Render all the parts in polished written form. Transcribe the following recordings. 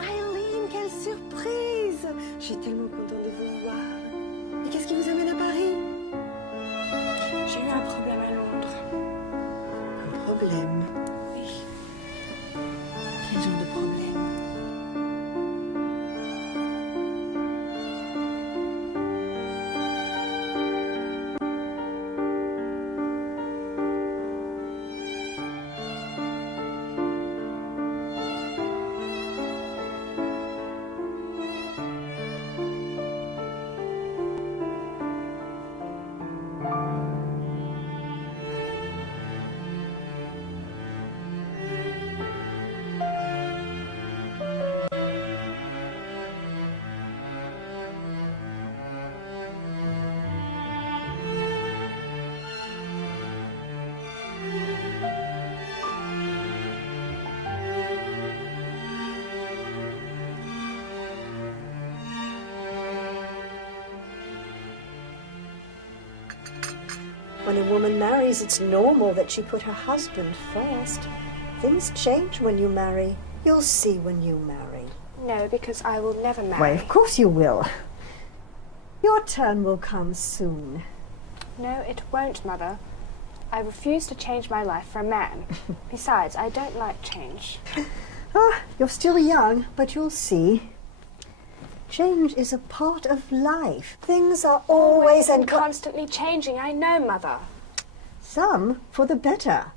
Eileen, quelle surprise! Je suis tellement contente de vous voir. Et qu'est-ce qui vous amène à Paris? J'ai eu un problème à Londres. Un problème? Oui. Quel genre de problème? When a woman marries, it's normal that she put her husband first. Things change when you marry. You'll see when you marry. No, because I will never marry. Why, of course you will. Your turn will come soon. No, it won't, Mother. I refuse to change my life for a man. Besides, I don't like change. You're still young, but you'll see. Change is a part of life. Things are always and constantly changing, I know, Mother. Some for the better.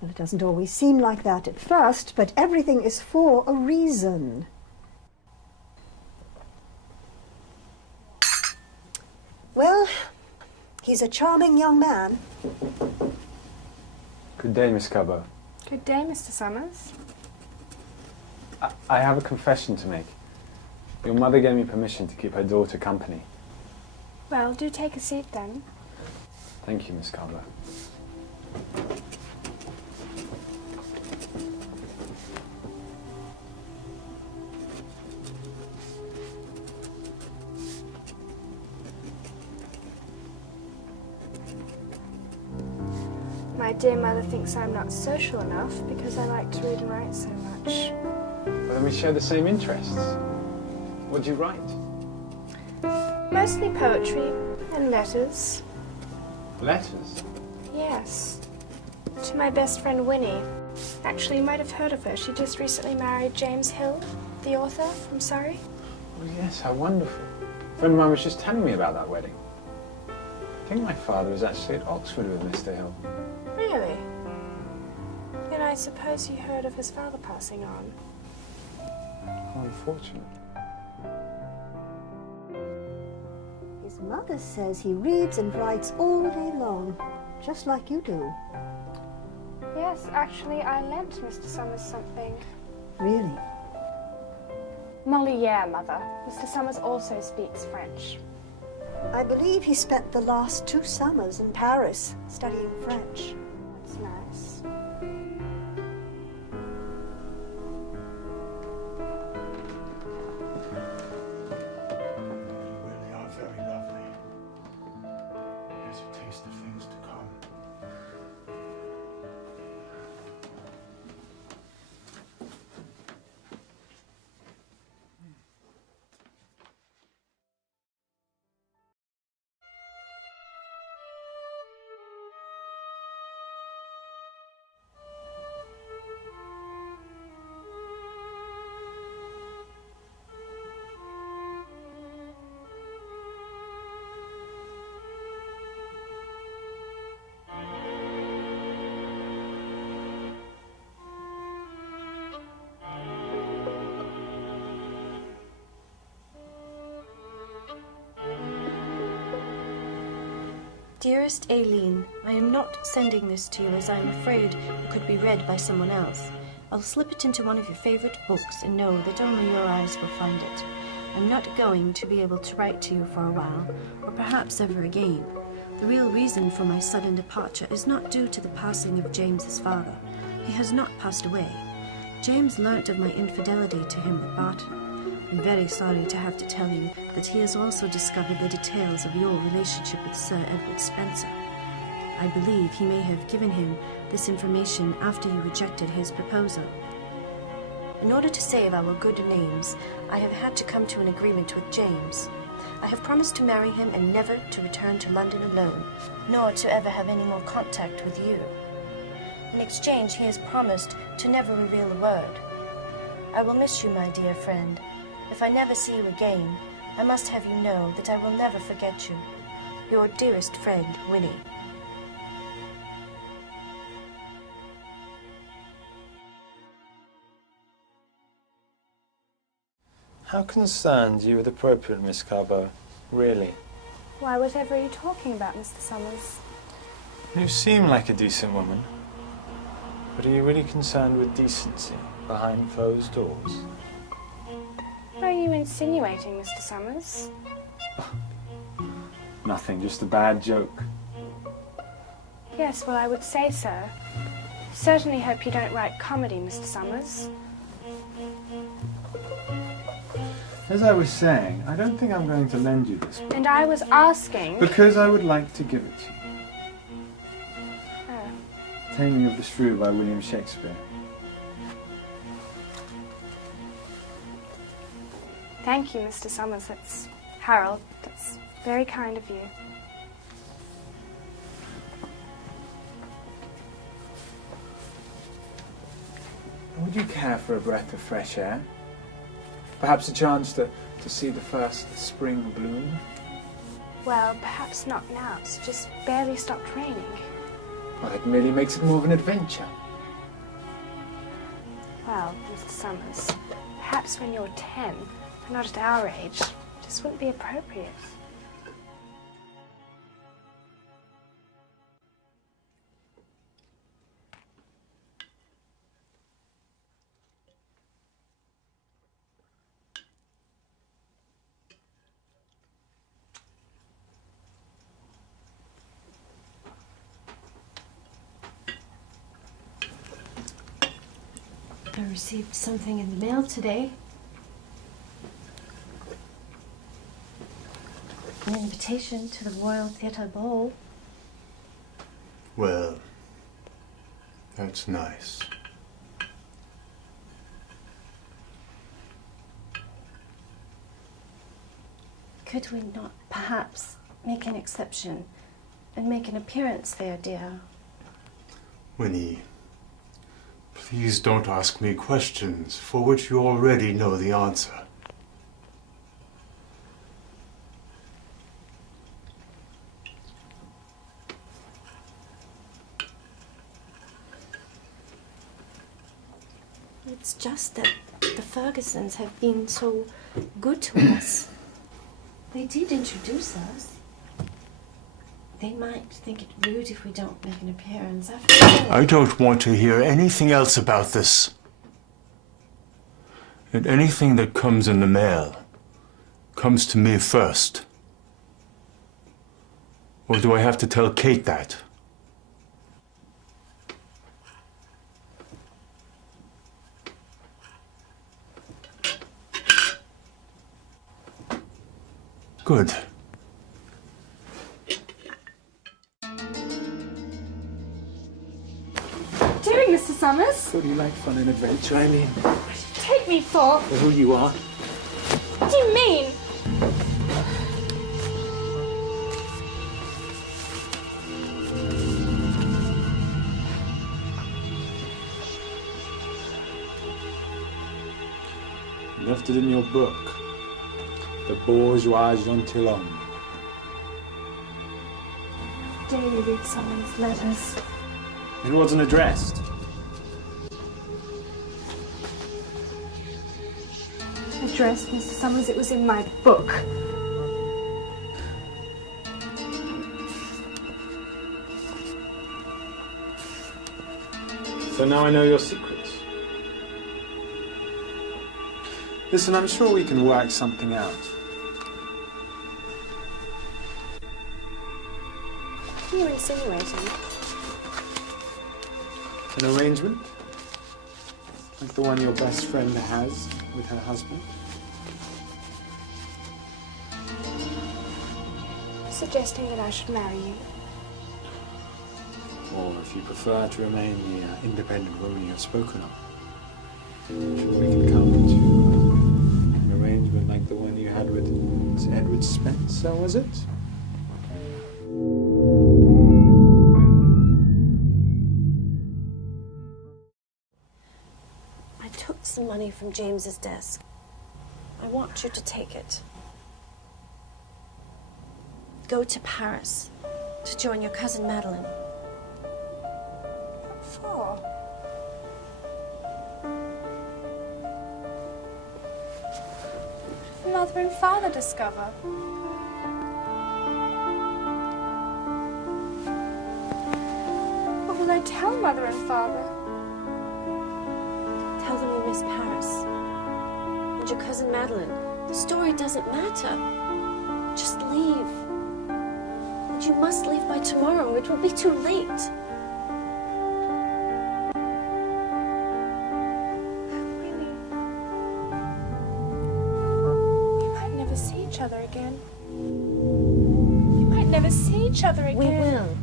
Well, it doesn't always seem like that at first, but everything is for a reason. Well, he's a charming young man. Good day, Miss Cubbo. Good day, Mr. Summers. I have a confession to make. Your mother gave me permission to keep her daughter company. Well, do take a seat then. Thank you, Miss Cubbo. My dear mother thinks I'm not social enough because I like to read and write so much. Well, then we share the same interests. What do you write? Mostly poetry and letters. Letters? Yes. To my best friend Winnie. Actually, you might have heard of her. She just recently married James Hill, the author from Surrey. Oh, yes, how wonderful. A friend of mine was just telling me about that wedding. I think my father was actually at Oxford with Mr. Hill. Really? Then I suppose you heard of his father passing on. How unfortunate. His mother says he reads and writes all day long, just like you do. Yes, actually, I lent Mr. Summers something. Really? Molière, Mother. Mr. Summers also speaks French. I believe he spent the last 2 summers in Paris studying French. That's nice. You really are very lovely. Here's a taste of things to come. Dearest Aileen, I am not sending this to you as I am afraid it could be read by someone else. I'll slip it into one of your favorite books and know that only your eyes will find it. I'm not going to be able to write to you for a while, or perhaps ever again. The real reason for my sudden departure is not due to the passing of James's father. He has not passed away. James learnt of my infidelity to him at Barton. I'm very sorry to have to tell you that he has also discovered the details of your relationship with Sir Edward Spencer. I believe he may have given him this information after you rejected his proposal. In order to save our good names, I have had to come to an agreement with James. I have promised to marry him and never to return to London alone, nor to ever have any more contact with you. In exchange, he has promised to never reveal a word. I will miss you, my dear friend. If I never see you again, I must have you know that I will never forget you. Your dearest friend, Winnie. How concerned you with appropriate, Miss Carbo? Really? Why, whatever are you talking about, Mr. Summers? You seem like a decent woman. But are you really concerned with decency behind closed doors? What are you insinuating, Mr. Summers? Nothing, just a bad joke. Yes, well, I would say so. Certainly hope you don't write comedy, Mr. Summers. As I was saying, I don't think I'm going to lend you this book. And I was asking... Because I would like to give it to you. Oh. Taming of the Shrew by William Shakespeare. Thank you, Mr. Summers. That's... Harold, that's very kind of you. Would you care for a breath of fresh air? Perhaps a chance to see the first spring bloom? Well, perhaps not now. It's just barely stopped raining. Well, it merely makes it more of an adventure. Well, Mr. Summers, perhaps when you're 10, but not at our age, just wouldn't be appropriate. I received something in the mail today. An invitation to the Royal Theatre Ball. Well, that's nice. Could we not perhaps make an exception and make an appearance there, dear? Winnie, please don't ask me questions for which you already know the answer. It's just that the Fergusons have been so good to us. They did introduce us. They might think it rude if we don't make an appearance. After all, I don't want to hear anything else about this. And anything that comes in the mail comes to me first. Or do I have to tell Kate that? Good. Doing, Mr. Summers? So do you like fun and adventure, I mean? Take me for... For who you are? What do you mean? You left it in your book. The Bourgeois Gentilhomme. Daily read someone's letters. It wasn't addressed. Addressed, Mr. Summers, it was in my book. So now I know your secrets. Listen, I'm sure we can work something out. What are you insinuating? An arrangement? Like the one your best friend has with her husband? Suggesting that I should marry you. Or if you prefer to remain the independent woman you have spoken of, We can come to an arrangement like the one you had with Sir Edward Spencer, was it? I took some money from James's desk. I want you to take it. Go to Paris to join your cousin Madeline. For? If Mother and Father discover. What will I tell Mother and Father? Tell them you miss Paris. And your cousin Madeline. The story doesn't matter. Just leave. And you must leave by tomorrow. It will be too late. Winnie. We might never see each other again. We might never see each other again. We will.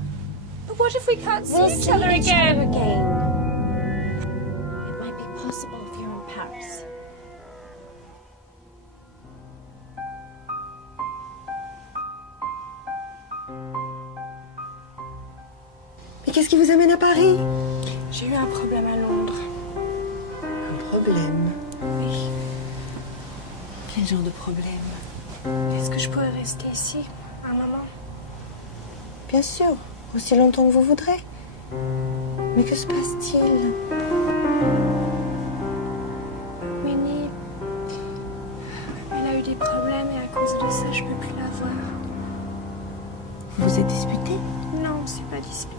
But what if we can't see We'll each see other each again? other again. It might be possible if you're in Paris. Mais qu'est-ce qui vous amène à Paris? J'ai eu un problème à Londres. Un problème. Oui. Quel genre de problème? Est-ce que je pourrais rester ici un moment? Bien sûr, aussi longtemps que vous voudrez. Mais que se passe-t-il? Winnie, elle a eu des problèmes et à cause de ça, je peux plus la voir. Vous vous êtes disputé? Non, c'est pas disputé.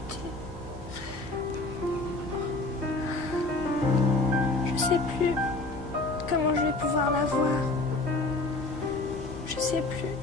Je sais plus comment je vais pouvoir la voir. Je sais plus.